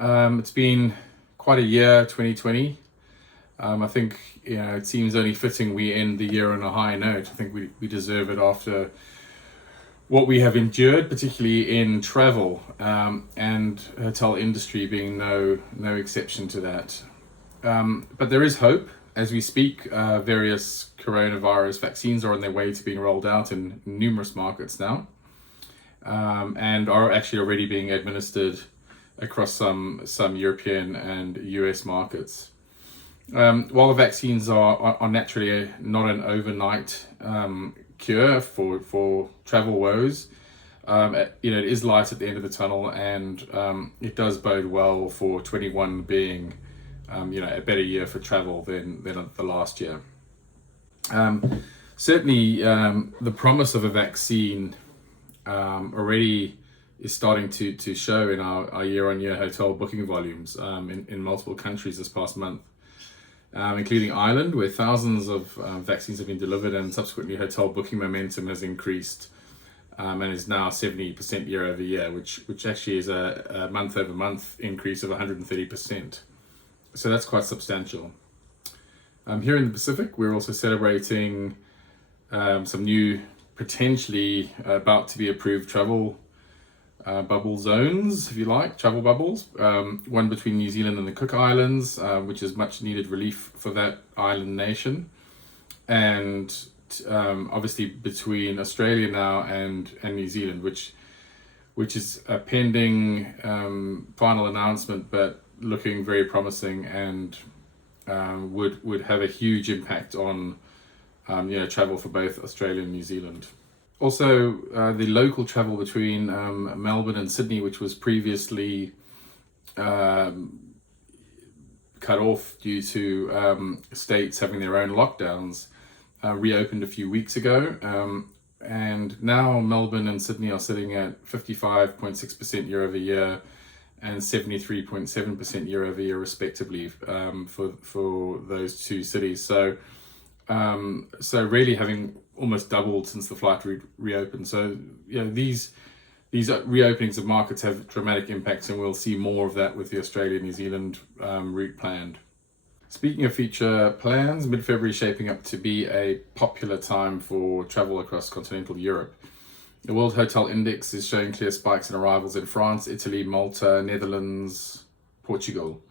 It's been quite a year, 2020. I think it seems only fitting we end the year on a high note. I think we deserve it after what we have endured, particularly in travel, and hotel industry being no exception to that. But there is hope. As we speak, various coronavirus vaccines are on their way to being rolled out in numerous markets now, and are actually already being administered across some European and US markets. While the vaccines are naturally not an overnight cure for travel woes, it is light at the end of the tunnel, and it does bode well for 21 being a better year for travel than the last year. Certainly, the promise of a vaccine already is starting to show in our year-on-year hotel booking volumes in multiple countries this past month, including Ireland, where thousands of vaccines have been delivered, and subsequently hotel booking momentum has increased and is now 70% year over year, which actually is a month-over-month increase of 130%. So that's quite substantial. Here in the Pacific, we're also celebrating some new, potentially about to be approved travel bubble zones, if you like, travel bubbles. One between New Zealand and the Cook Islands, which is much needed relief for that island nation. And obviously between Australia now and New Zealand, which is a pending final announcement, but looking very promising, and would have a huge impact on travel for both Australia and New Zealand. Also, the local travel between Melbourne and Sydney, which was previously cut off due to states having their own lockdowns, reopened a few weeks ago. And now Melbourne and Sydney are sitting at 55.6% year over year and 73.7% year over year respectively for those two cities. So really having almost doubled since the flight route reopened. So these reopenings of markets have dramatic impacts, and we'll see more of that with the Australia-New Zealand route planned. Speaking of future plans, mid-February is shaping up to be a popular time for travel across continental Europe. The World Hotel Index is showing clear spikes in arrivals in France, Italy, Malta, Netherlands, Portugal.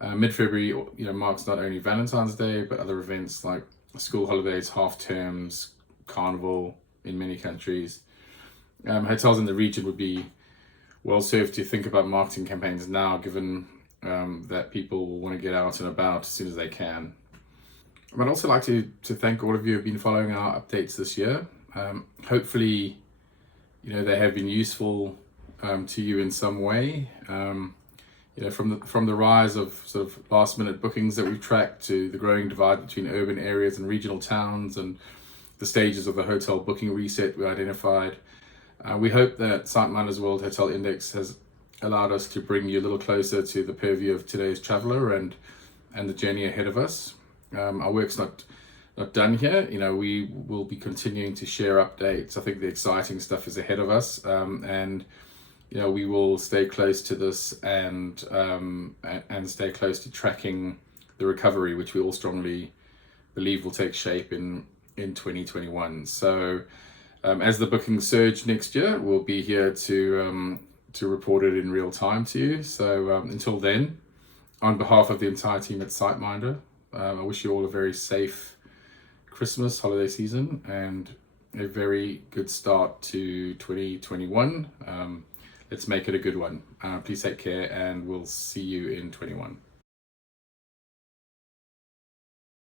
Mid-February marks not only Valentine's Day, but other events like school holidays, half terms, carnival in many countries. Hotels in the region would be well served to think about marketing campaigns now, given that people will want to get out and about as soon as they can. I'd also like to thank all of you who have been following our updates this year. Hopefully, they have been useful to you in some way. From the rise of sort of last minute bookings that we've tracked, to the growing divide between urban areas and regional towns, and the stages of the hotel booking reset we identified. We hope that SiteMinder's World Hotel Index has allowed us to bring you a little closer to the purview of today's traveler and the journey ahead of us. Our work's not done here. We will be continuing to share updates. I think the exciting stuff is ahead of us, and we will stay close to this and stay close to tracking the recovery, which we all strongly believe will take shape in 2021. So as the bookings surge next year, we'll be here to report it in real time to you. So until then, on behalf of the entire team at SiteMinder, I wish you all a very safe Christmas holiday season and a very good start to 2021. Let's make it a good one. Please take care, and we'll see you in 21.